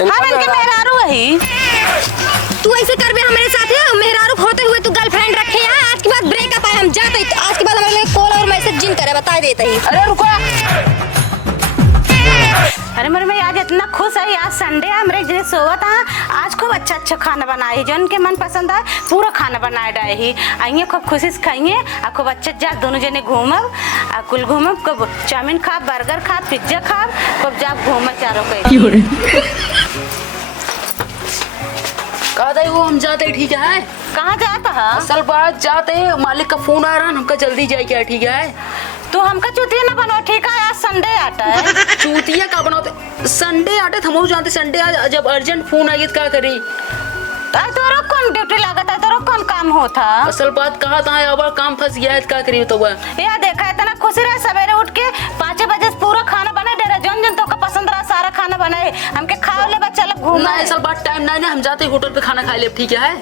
हम इनके मेहरारू है। तू ऐसे कर बे हमारे साथ है मेहरारू होते हुए तू गर्लफ्रेंड रखे है। आज के बाद ब्रेकअप है, हम जाते तो आज के बाद हमारे लिए कॉल और मैसेज जिन करे बता देते ही। अरे रुको। अरे मेरे में आज इतना खुश है, आज संडे है, हमरे जने सोवत है। आज खूब अच्छा अच्छा खाना बनाए जो उनके मन पसंद है पूरा खाना बनाए डाए ही आइए, खूब खुशी से खाइए और खूब अच्छा जा दोनों जने घूमब और कुल घूमब, खूब चाउमीन खा, बर्गर खा, पिज्जा खा, खूब जा घूमब चारों पे। कहा था वो हम जाते ठीक है। कहाँ जाता है? असल बात जाते मालिक का फोन आ रहा है, हमका जल्दी जाए क्या ठीक है। तू हमका चूतिया ना बनो ठीक है, आज संडे आता है। चूतिया का बनाते संडे आते हम जानते संडे आज जब अर्जेंट फोन आई तो क्या करी। तोरा कौन ड्यूटी लागत है, तोरा कौन काम होता? असल बात कहा था अब काम फंस गया है क्या करी तो यार देखा है इतना खुशी रहे सवेरे उठ के 5 बजे पूरा खाना बना दे रहा जन जन तो का पसंद रहा सारा खाना बनाए हमके खाओ ले बच्चा लोग घूमना। असल बात टाइम नहीं ना, हम जाते होटल पे खाना खा ले ठीक है।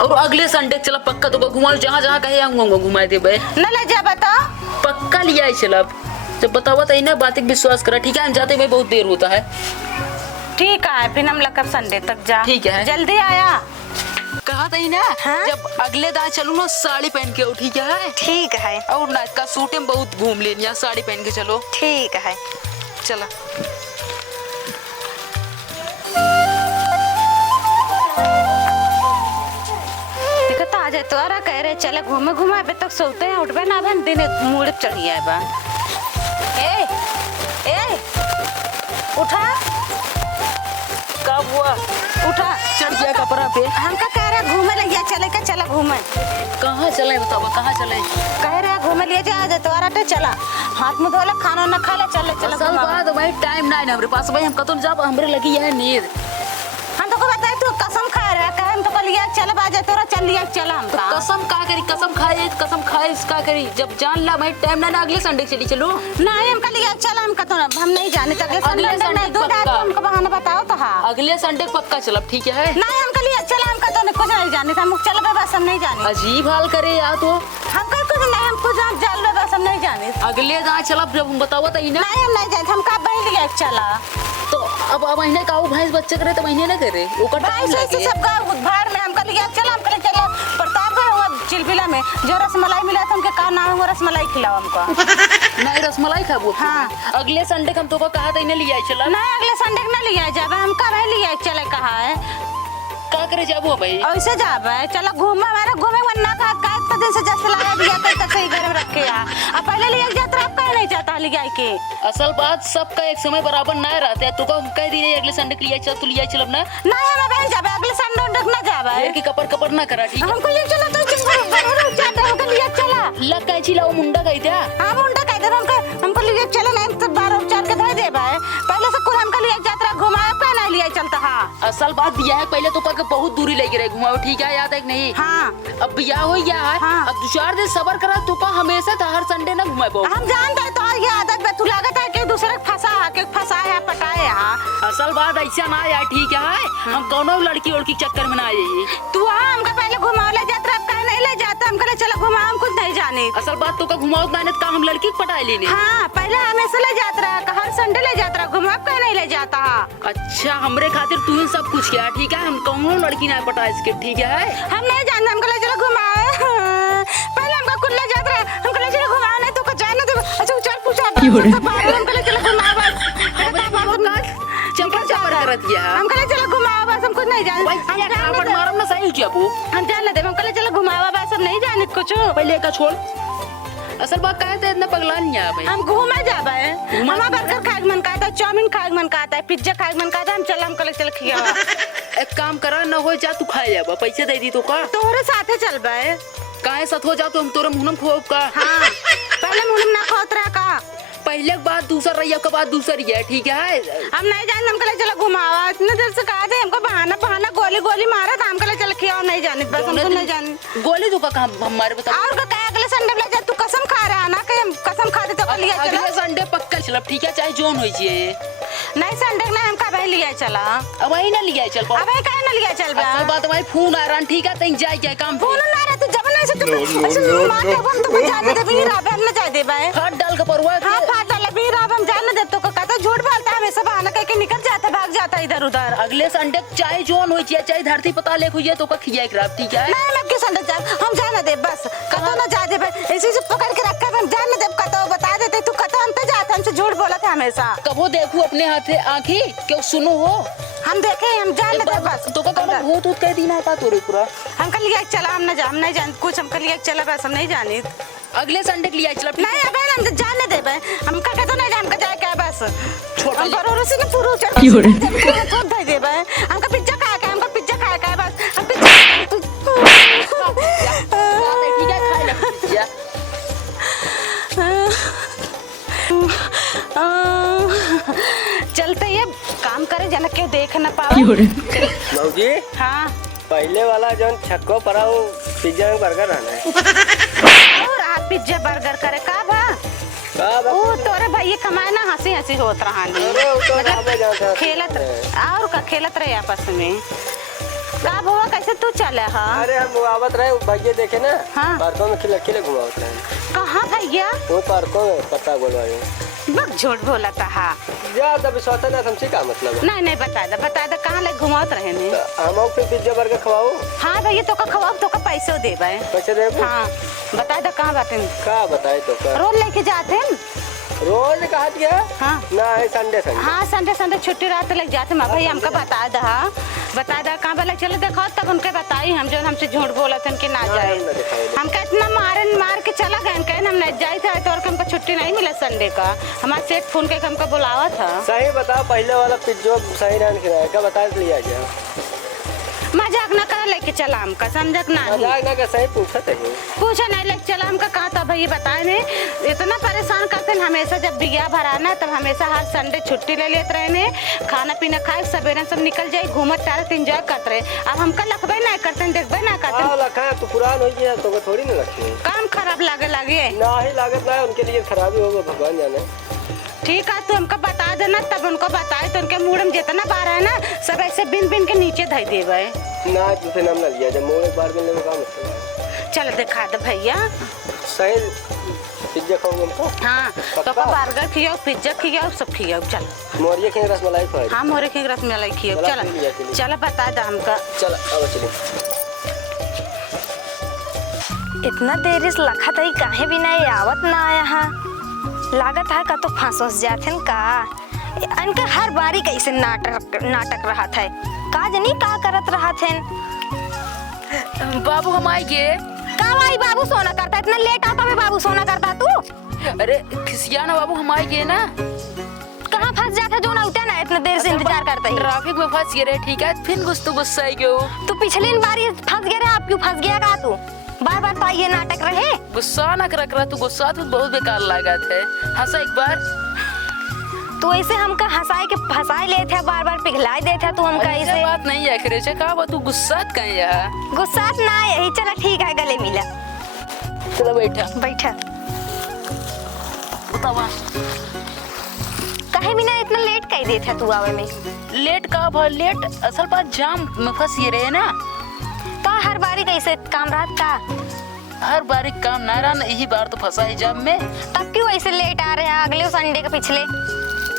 और अगले संडे चला पक्का तो घुमाओ जहाँ जहाँ कहे आऊंगा घुमाए दे भाई न ले जा बता पक्का लिया चल। अब जब बतावा तो ना बात विश्वास करा ठीक है। हम जाते हुए बहुत देर होता है। ठीक है फिर हम लकब संडे तक जा ठीक है जल्दी आया। कहा था ना हाँ? जब अगले दाएं चलो ना साड़ी पहन के आओ ठीक है। ठीक है और नाइट का सूट में बहुत घूम लेनी है, साड़ी पहन के चलो। ठीक है चला देखा आज तोरा कह रहे चले घूमे घूमे अभी तक सोते हैं उठबे ना बन दिन मूड चढ़ी है बा। ए उठा कब हुआ उठा चढ़ गया कपड़ा पे। हमका कह रहा घूमे लगिया चले का चला घूमे। कहाँ चले बताओ कहाँ चले? कह रहा घूमे लिए जा आज तोरा तो चला हाथ मुंह धोले खाना न खा ले चल चल। असल बात भाई टाइम नहीं हमारे पास भाई, हम कतुल जब हमरे लगी है नींद। हम तो को बताए तू कसम खा रहा कह हम तो को लिया चल बाजे तोरा चल लिया चल हम तो कसम का करी कसम खाए इसका करी जब जान ला भाई टाइम ना अगले संडे चली चलो। नहीं हम लिया चल हम तो हम नहीं जाने तक अगले संडे दो रात हमको बहाना बताओ तो हां अगले संडे पक्का चलब ठीक है। नहीं हम लिया चल हम तो कुछ नहीं जाने हम चल बस हम नहीं जाने। अजीब हाल करे या तो हम कुछ नहीं हमको जान जाल बस हम नहीं जाने। अगले दाएं चलब जब हम बताओ तो ना। नहीं हम नहीं जाने हम का बह लिया चला तो अब महीने का भैंस बच्चे करे तो महीने ना करे ओकर टाइम लगे सब का उद्धार में हमका लिया चल हम चला प्रतापगढ़ हुआ चिलबिला में जो रसमलाई मिला था हमके का नाम हुआ रसमलाई खिलाओ हमको। नहीं रसमलाई खाबो हाँ अगले संडे हम तो कहा था इन्हें लिया चला। नहीं अगले संडे ना लिया जाबे हम का लिया चले कहा है का करे जाबो भाई ऐसे जाबे चलो घूमे हमारा घूमे वरना का दिन से जैसे लाया दिया तक सही घर में रखे अब पहले लिया जाता अब कहीं नहीं जाता लिया के। असल बात सबका एक समय बराबर नहीं रहता है तो कह दी अगले संडे के लिए चल तू लिया चलब ना। नहीं हम बहन जाबे अगले संडे तक ना जाबे कि कपर ना करा ठीक है। हमको ये चला तो जाते होगा लिया चला लग कैची लाओ मुंडा कही था। हां मुंडा कह दे हमको लिया चला नहीं तो 12 उपचार के धर दे भाई पहले से कुल हमको लिया यात्रा घुमाए पे ना लिया चलता। हां असल बात दिया है पहले तो का बहुत दूरी लेके रहे घुमाओ ठीक है याद है कि नहीं। हां अब बियाह हो गया है। हाँ। अब 2-4 दिन सबर करा तो का हमेशा तो हर संडे ना घुमाबो। हम जानते तो ये आदत बे तू लागत है कि दूसरे फंसा है पटाए। हां असल बात ऐसा ना यार ठीक है। हम कोनो लड़की के चक्कर में ना आए तू हमका पहले घुमाओ ले जात्रा अब कहीं नहीं ले जाता हम करे चलो घुमाओ हम कुछ नहीं जाने। असल बात तो का घुमाओ मेहनत का हम लड़की पटाए लेने। हां पहले हमेशा ले जात्रा हर संडे ले जात्रा घुमाओ कहीं नहीं ले जाता। अच्छा हमरे खातिर तू ही सब कुछ किया ठीक है। हम कोनो लड़की ना पटाए इसके ठीक है। हम नहीं जानते हमको ले चलो घुमाओ पहले हमको कुल ले जात्रा हमको ले चलो घुमाओ नहीं तो को जाने दे। अच्छा चल पूछा हमको ले चलो घुमाओ बस चपर करत गया हमको ले चलो घुमाओ बस हम कुछ नहीं जानते। हम मारम ना सही जाबो हम जान ले हमको ले चलो घुमाओ बस हम नहीं जाने कुछ पहले का छोड़। असल बात कहते इतना पगला नहीं है भाई। हम घूमे जाबे हमारा बर्गर खाए मन कहता है चाउमीन खाए मन कहता है पिज्जा खाए मन कहता है हम चल हमको ले चल खिया। एक काम करा ना हो जा तू खाए जाबा पैसे दे दी तो का तोरे साथे चलबे काहे साथ हो जा तो हम तोरे मुंहम खोब का। हां पहले मुंहम ना खोत रहा का पहले के बाद दूसरा रही के बाद दूसरी है ठीक है। हम नहीं जाने हमको ले चलो घुमावा इतने देर से कहा थे हमको बहाना गोली मारा था हमको ले चल खिया नहीं जाने बस हमको नहीं जाने गोली तो का हमारे बता और का अगले संडे ले जा तू कसम खा रहा ना कि हम कसम खा दे तो लिया चला अगले संडे पक्का चल ठीक है चाहे जोन होई छे। नहीं संडे ना हम का भाई लिया चला अब वही ना लिया चल अब काहे ना लिया चल बा असल बात भाई फोन आ रहा ठीक है तई जाए क्या काम फोन ना रहा तो जब नहीं से तुम मार के हम तो जाने दे भी रहा हम ना जाए दे भाई फाट डाल के परवा हां फाट डाल भी रहा हम जाने दे तो कहता झूठ बोलता है हमेशा बहाना कह के निकल जाता भाग जाता जाता इधर उधर। अगले संडे चाय जोन हो चाहे धरती पता ले हुई तो का खिया खराब ठीक है नहीं मैं किस अंदर जा हम जाने दे बस कतो ना जा दे इसी से पकड़ के रखा हम जाने दे कतो बता देते तू कतो हम तो जाते हमसे झूठ बोला था हमेशा। कबो देखू अपने हाथे आंखी क्यों सुनो हो हम देखे हम जाने दे बस तो का कौन भूत ऊत कह दीना था तोरे पूरा हम कल लिया चला हम नहीं जान कुछ हम कल लिया चला बस हम नहीं जानी अगले संडे के लिए चला नहीं अब हम तो जाने दे हम का कतो नहीं जान का जाए क्या बस छोटा हम बरोरो से के पूरा चढ़ छोड़ दे दे हमका पिज्जा खा के हमका पिज्जा खा के बस हम पिज्जा ठीक है खा ले चलते ये काम करे जनक के देख न पावे मौजी हाँ पहले वाला जो छक्को पड़ा वो पिज्जा में बर्गर रहना है और आप पिज्जा बर्गर करे का भा का वो तोरे भैया कमाए ना हंसी हंसी होत रहानी अरे वो तो आवे जाता खेलत और का खेलत रहे आपस में का हुआ कैसे तू चले हाँ अरे हम आवत रहे भैया देखे ना हाँ। पार्कों में खिला खिले घुमावत रहे कहाँ भैया वो पार्कों में पता बोलवाए बक झूठ बोला था हाँ जा तब सोचा ना हमसे का मतलब है नहीं नहीं बता दे कहाँ ले घुमावत रहे ने हम फिर पिज्जा बर्गर खवाओ हाँ भैया तो का खवाओ तो का पैसे देबे पैसे देबो हाँ बता दे कहाँ बाटे का बताए तो का रोज लेके जाते हैं रोज कहा दिया हाँ ना है संडे संडे हाँ संडे छुट्टी रात लग जाते मैं भैया हमका बता दा कहाँ वाला चले देखो तब उनके बताई हम जो हमसे झूठ बोला थे कि ना जाए हमका इतना मार के चला गए कहे हम नहीं जाए थे तो हमको छुट्टी नहीं मिला संडे का हमारा सेठ फोन करके हमको बुलावा था सही बताओ पहले वाला पिज्जो सही रहने खिलाया का बता लिया गया मजाक ना कर लेके चला हमका समझक ना मजाक ना का सही पूछा थे पूछा नहीं लेके चला हमका कहा था भैया बताए नहीं इतना परेशान करते हैं हमेशा जब बिया भराना तब हमेशा हर संडे छुट्टी ले लेते रहे खाना पीना खाए सवेरे सब निकल जाए घूमत टारत एंजॉय करते रहे अब हमका लखबे ना करते देखबे ना करते लखा तो पुरान हो गया तो थोड़ी ना रखी काम खराब लागे ना ही लागत ना उनके लिए खराबी होगा भगवान जाने ठीक है तू हमको बता देना तब उनको बताए तो उनके मूड में जितना बार है ना सब ऐसे बिन बिन के नीचे धई देवे ना दूसरे नाम ना लिया जब मुंह एक बार मिलने में काम होता चल दिखा दे भैया सही पिज्जा खाऊंगा हमको हाँ तो का बर्गर खियाओ पिज्जा खियाओ सब खियाओ चल मोरिया के रसमलाई खाए हाँ मोरे के रसमलाई खियाओ चल बता दे हमका चल अब चलिए इतना देर से लखा था काहे भी नहीं आवत ना आया हाँ लागत है का तो फांस जाते का इनका हर बारी कैसे नाटक रहा था का जनी का करत रहा थे बाबू हम आएंगे का भाई बाबू सोना करता इतना लेट आता है बाबू सोना करता तू अरे खिसिया ना बाबू हम आएंगे ना कहाँ फंस जाता जो ना उठा ना इतने देर से इंतजार करता है ट्रैफिक में फंस गए ठीक है फिर गुस्सा है क्यों तू पिछली बारी फंस गया रे आप क्यों फंस गया का तू बार बार तो ये नाटक रहे गुस्सा ना कर रहा तू गुस्सा तो बहुत बेकार लगा थे हंसा एक बार तू ऐसे हमका हंसाए के फंसाए ले थे बार बार पिघलाए दे थे तू हमका ऐसे बात नहीं है करे का तू गुस्सा कहीं यार गुस्सा ना यही चला ठीक है गले मिला चलो बैठा बैठा बतावा कहे भी ना इतना लेट कह दे थे तू आवे में लेट का भर लेट असल बात जाम में फंस ये रहे ना तो हर बारी कैसे काम रात का हर बारी काम ना रहा यही बार तो फंसा है जाम में तब क्यों ऐसे लेट आ रहे हैं अगले संडे के पिछले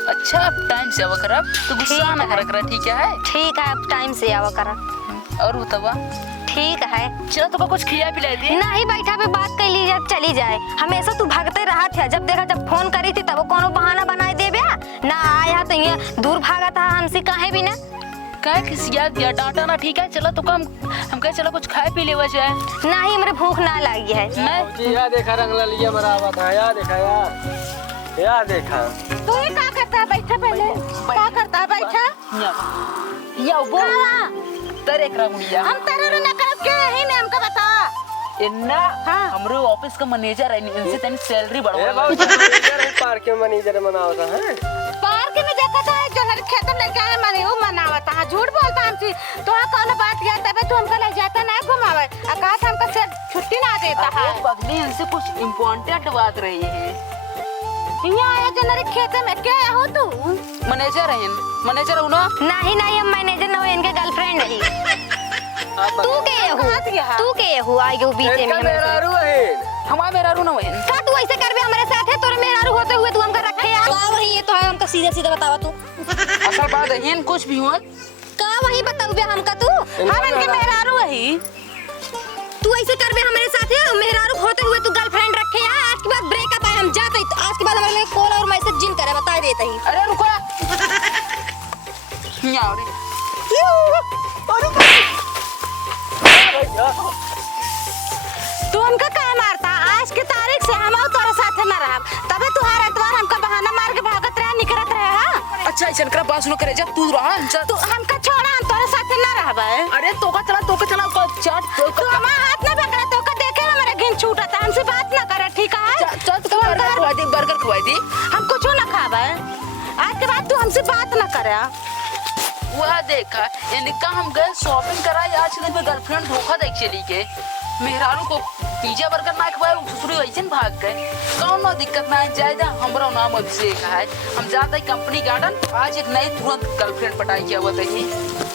अच्छा टाइम से आवा कर तो गुस्सा ना कर ठीक है ठीक है अब टाइम से आवा करा और बतावा ठीक है चलो तो कुछ खिला पिला दे नहीं बैठा पे बात कर ली जब चली जाए हमेशा तू भागते रहा था जब देखा जब फोन करी थी तब कोनो बहाना बनाए देबे ना आया तो ये दूर भागा था हमसे काहे भी ना क्या खिसिया दिया डांटा ना ठीक है चलो तो हम कहे चलो कुछ खाए पी ले जाए नहीं मेरे भूख ना लगी है मैं यार देखा रंग लिया मरावा था यार देखा यार देखा तू ये क्या करता है बैठा पहले क्या करता है बैठा या वो तेरे करामुड़िया हम तेरे ना करब के यही ने हमका बता इन्ना हाँ। हमरे ऑफिस का मैनेजर है इनसे तनी सैलरी ए बढ़वा बाबू मैनेजर पार्क के मैनेजर बनावता है पार्क में देखा था जो हर खेत में लड़का है माने वो मनावता है झूठ बोलता हमसे तो कौन बात किया तबे तू हमका ले जाता ना घुमावे आकाश हमका से छुट्टी ना देता है पगली इनसे कुछ इम्पोर्टेंट बात रही है यहाँ आया जनरे खेत में क्या हो तू मैनेजर है मैनेजर हो ना नहीं हम मैनेजर ना इनके गर्लफ्रेंड है तू के हो आई गयो बीच में मेरा रू है हमारा मेरा रू ना है का तू ऐसे करबे हमारे साथ है तोरे मेरा रू होते हुए तू हमका रखे आ का वही ये तो है हमका सीधा सीधा बतावा तू असल बात है हिन कुछ भी हो का वही बताऊ बे हमका तू हम इनके मेहरारू है तू ऐसे कर बे हमारे साथ है मेहरारू होते हुए तू गर्लफ्रेंड रखे यार आज के बाद ब्रेकअप है हम जाते तो आज के बाद हमारे लिए कॉल और मैसेज जिन करे बता देता ही अरे रुको यहाँ रे तू हमका काहे मारता आज की तारीख से हम तोरे साथे न रहब तबे तू हर एतवार हमका बहाना मार के भागत रहे निकलत रहे हां अच्छा ऐसा करा बात सुनो करे जा तू रहा तू हमका छोड़ा हम तोरे साथे न रहब अरे तो का चला चाट तू हमारा हाथ न पकड़ा तो का देखे हमारा घिन छूटा था हमसे बात न करे ठीक है चाट तो बर्गर खवाई दे हम कुछ न खाबे आज के बाद तू हमसे बात न करे वह देखा यानी का हम गए शॉपिंग कराई आज के दिन में गर्लफ्रेंड धोखा देख चली के मेहरारू को पिज्जा बर्गर ना खवाए ससुरी ऐसे भाग गए कौन ना दिक्कत ना जायदा हमारा नाम अभिषेक है हम जाते कंपनी गार्डन आज एक नई तुरंत गर्लफ्रेंड पटाई किया हुआ था